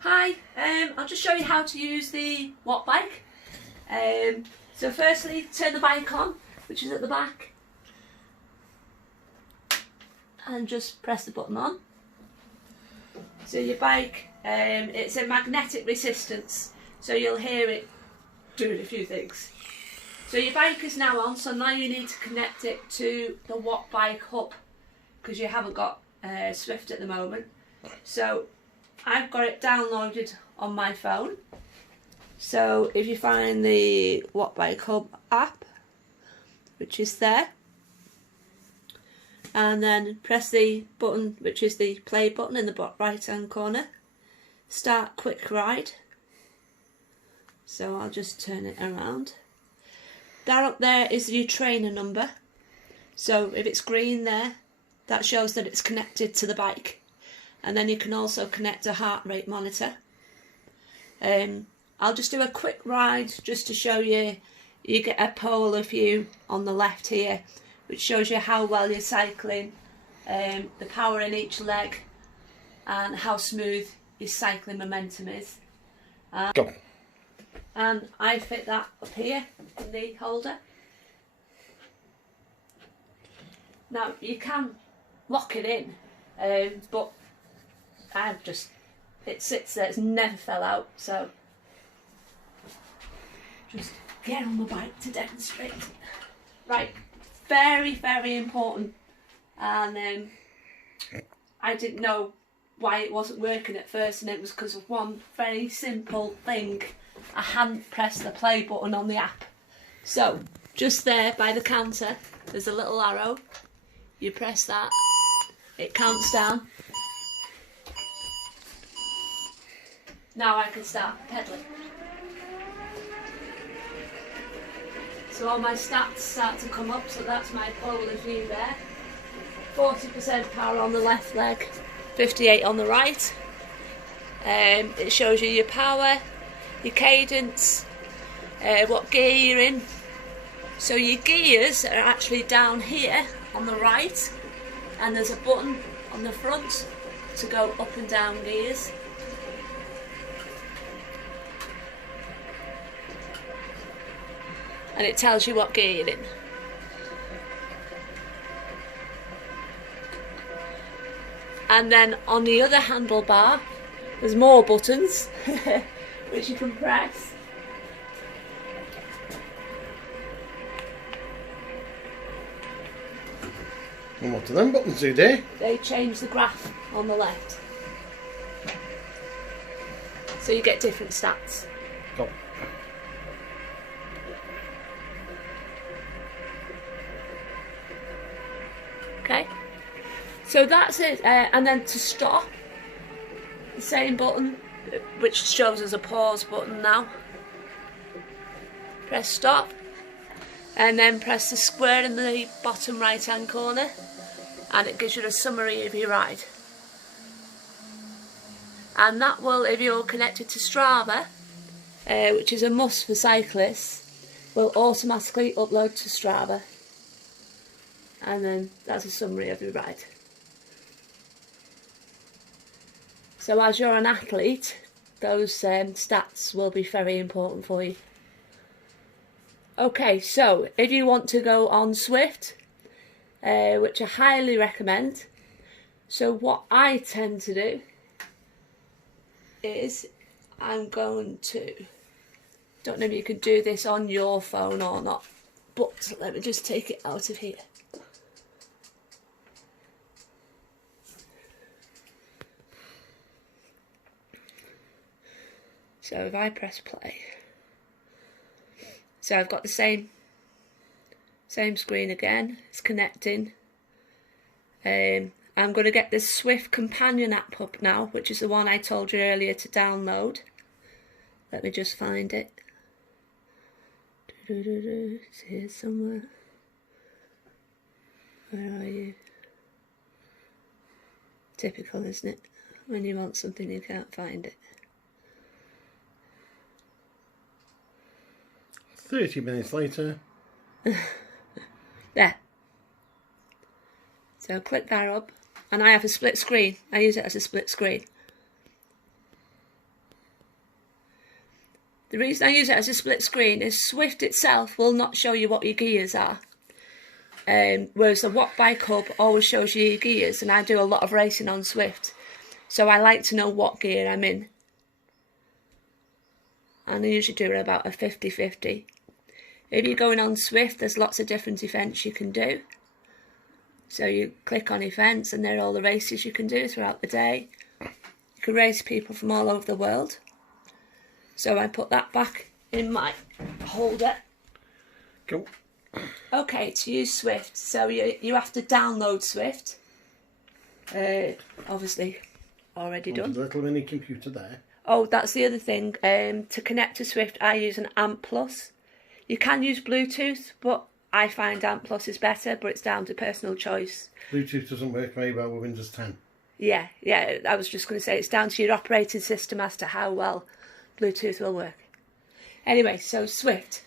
Hi, I'll just show you how to use the Wattbike. So firstly, turn the bike on, which is at the back, and just press the button on. So your bike, it's a magnetic resistance, so you'll hear it doing a few things. So your bike is now on, so now you need to connect it to the Wattbike hub, because you haven't got Swift at the moment. So I've got it downloaded on my phone. So if you find the Wattbike Hub app, which is there, and then press the button which is the play button in the right hand corner, start quick ride. So I'll just turn it around. That up there is your trainer number. So if it's green there, that shows that it's connected to the bike. And then you can also connect a heart rate monitor. I'll just do a quick ride just to show you. You get a polar view on the left here, which shows you how well you're cycling, the power in each leg, and how smooth your cycling momentum is. Go. And I fit that up here in the holder. Now you can lock it in, but it sits there, it's never fell out, so just get on the bike to demonstrate. Right, very, very important. And I didn't know why it wasn't working at first, and it was because of one very simple thing. I hadn't pressed the play button on the app. So, just there by the counter, there's a little arrow. You press that, it counts down. Now I can start pedalling. So all my stats start to come up, so that's my polar view there. 40% power on the left leg, 58 on the right. It shows you your power, your cadence, what gear you're in. So your gears are actually down here on the right, and there's a button on the front to go up and down gears. And it tells you what gear you're in. And then on the other handlebar, there's more buttons, which you can press. And what do them buttons do, Dave? They change the graph on the left. So you get different stats. Go. Okay, so that's it, and then to stop, the same button, which shows as a pause button now. Press stop, and then press the square in the bottom right hand corner, and it gives you a summary of your ride. And that will, if you're connected to Strava, which is a must for cyclists, will automatically upload to Strava. And then that's a summary of your ride. So as you're an athlete, those stats will be very important for you. Okay, so if you want to go on Swift, which I highly recommend, so what I tend to do is I'm going to, don't know if you can do this on your phone or not, but let me just take it out of here. So if I press play, so I've got the same screen again, it's connecting. I'm going to get this Swift companion app up now, which is the one I told you earlier to download. Let me just find it. It's here somewhere. Where are you? Typical, isn't it? When you want something you can't find it. 30 minutes later. There. So click that up, and I have a split screen. I use it as a split screen. The reason I use it as a split screen is Swift itself will not show you what your gears are. Whereas the Wattbike Hub always shows you your gears, and I do a lot of racing on Swift. So I like to know what gear I'm in. And I usually do about a 50-50. If you're going on Swift, there's lots of different events you can do. So you click on events and there are all the races you can do throughout the day. You can race people from all over the world. So I put that back in my holder. Go. Okay, to use Swift, so you have to download Swift. Obviously, already done. There's a little mini computer there. Oh, that's the other thing. To connect to Swift, I use an AMP Plus. You can use Bluetooth, but I find AMP Plus is better, but it's down to personal choice. Bluetooth doesn't work very well with Windows 10. Yeah, I was just going to say it's down to your operating system as to how well Bluetooth will work. Anyway, so Swift.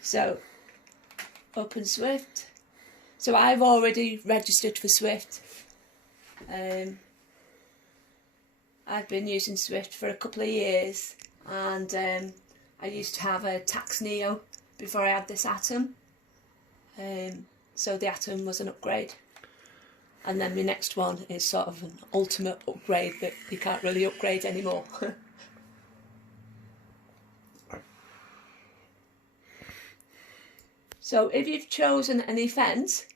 So, open Swift. So I've already registered for Swift. I've been using Swift for a couple of years, and I used to have a Tax Neo before I had this Atom. So the Atom was an upgrade. And then my next one is sort of an ultimate upgrade that you can't really upgrade anymore. So if you've chosen an event,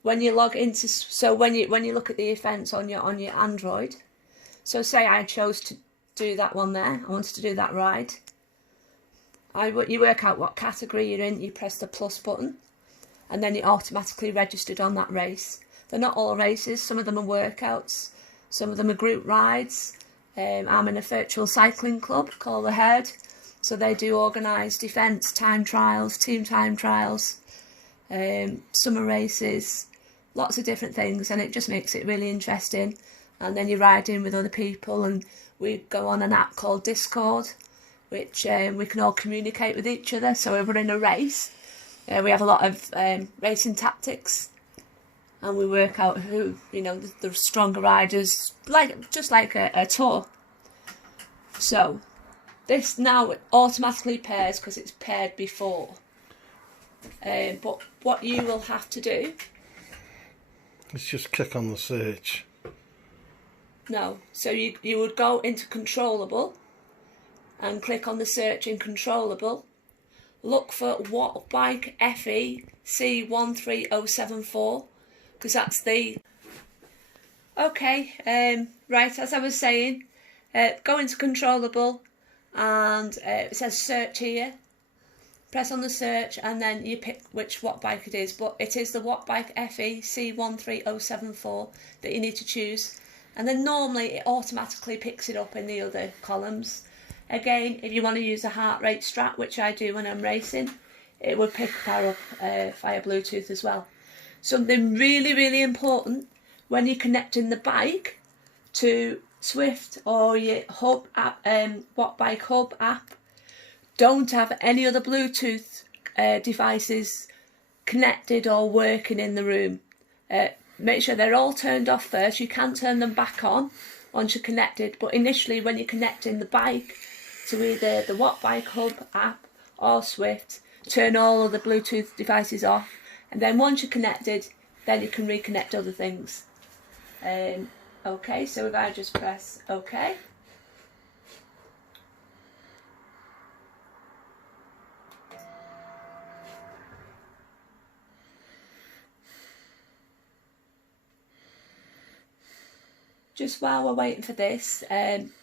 when you log into, so when you look at the events on your Android, so say I chose to do that one there, I wanted to do that ride. You work out what category you're in, you press the plus button, and then you're automatically registered on that race. They're not all races, some of them are workouts, some of them are group rides. I'm in a virtual cycling club called The Herd, so they do organised events, time trials, team time trials, summer races, lots of different things, and it just makes it really interesting. And then you ride in with other people, and we go on an app called Discord, which we can all communicate with each other. So if we're in a race, we have a lot of racing tactics, and we work out who, the stronger riders, just like a tour. So this now automatically pairs because it's paired before. But what you will have to do... Let's just click on the search. No, so you would go into controllable and click on the search in controllable. Look for Wattbike FE C13074 because that's the... Okay, right, as I was saying, go into controllable and it says search here. Press on the search and then you pick which Wattbike it is, but it is the Wattbike FE C13074 that you need to choose. And then normally it automatically picks it up in the other columns. Again, if you want to use a heart rate strap, which I do when I'm racing, it would pick that up via Bluetooth as well. Something really, really important when you're connecting the bike to Swift or your Hub app, Wattbike Hub app, don't have any other Bluetooth devices connected or working in the room. Make sure they're all turned off first. You can turn them back on once you're connected, but initially when you're connecting the bike to either the Wattbike Hub app or Swift, turn all of the Bluetooth devices off, and then once you're connected, then you can reconnect other things. Okay, so if I just press OK. Just while we're waiting for this,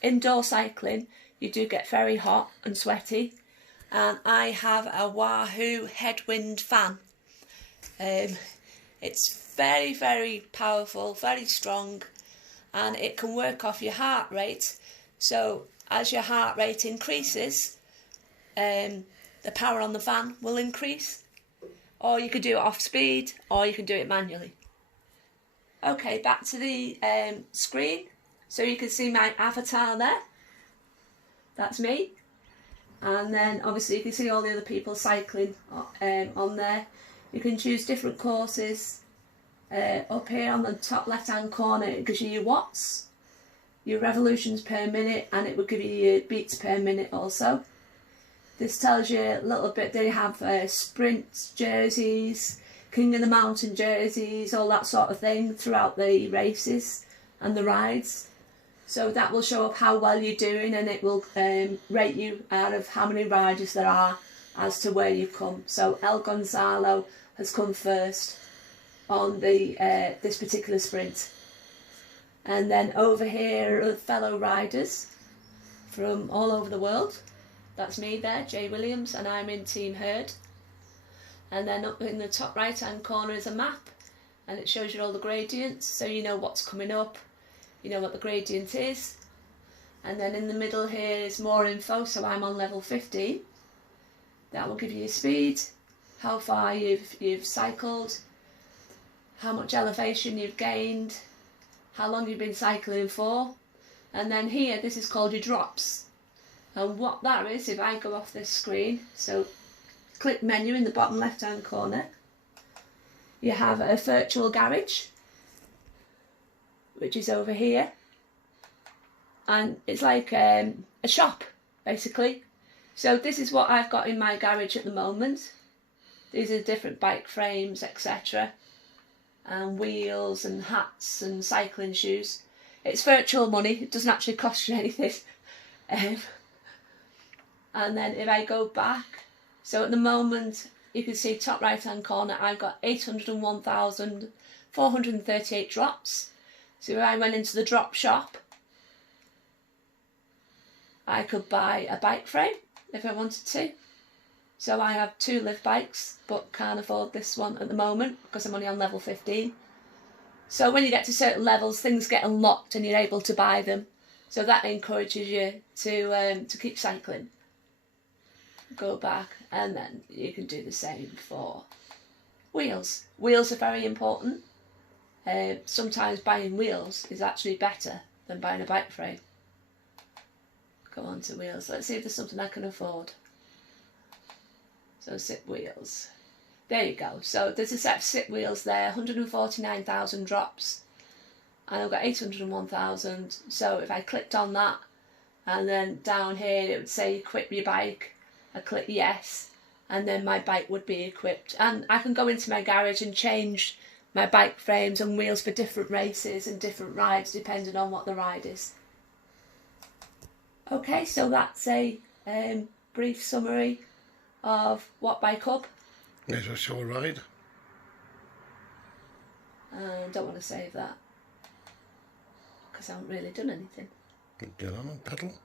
indoor cycling, you do get very hot and sweaty, and I have a Wahoo headwind fan. It's very, very powerful, very strong, and it can work off your heart rate. So as your heart rate increases, the power on the fan will increase, or you could do it off speed, or you can do it manually. Okay, back to the screen. So you can see my avatar there. That's me. And then obviously you can see all the other people cycling on there. You can choose different courses. Up here on the top left hand corner it gives you your watts, your revolutions per minute, and it will give you your beats per minute also. This tells you a little bit. They have sprint jerseys, King of the Mountain jerseys, all that sort of thing throughout the races and the rides. So that will show up how well you're doing, and it will rate you out of how many riders there are as to where you've come. So El Gonzalo has come first on the this particular sprint. And then over here are fellow riders from all over the world. That's me there, Jay Williams, and I'm in Team Herd. And then up in the top right hand corner is a map, and it shows you all the gradients, so you know what's coming up, you know what the gradient is. And then in the middle here is more info, so I'm on level 15. That will give you your speed, how far you've cycled, how much elevation you've gained, how long you've been cycling for. And then here, this is called your drops. And what that is, if I go off this screen, so click menu in the bottom left hand corner, you have a virtual garage, which is over here, and it's like a shop basically. So this is what I've got in my garage at the moment. These are different bike frames, etc., and wheels and hats and cycling shoes. It's virtual money, it doesn't actually cost you anything. And then if I go back, so at the moment you can see top right hand corner, I've got 801,438 drops. So if I went into the drop shop, I could buy a bike frame if I wanted to. So I have 2 lift bikes, but can't afford this one at the moment because I'm only on level 15. So when you get to certain levels, things get unlocked and you're able to buy them. So that encourages you to keep cycling. Go back, and then you can do the same for wheels. Wheels are very important. Sometimes buying wheels is actually better than buying a bike frame. Go on to wheels. Let's see if there's something I can afford. So sit wheels. There you go. So there's a set of sit wheels there, 149,000 drops. And I've got 801,000. So if I clicked on that, and then down here it would say equip your bike. I click yes, and then my bike would be equipped. And I can go into my garage and change my bike frames and wheels for different races and different rides depending on what the ride is. Okay, so that's a brief summary of Wattbike Hub. Yes, a short ride. I don't want to save that because I haven't really done anything. Get on and pedal.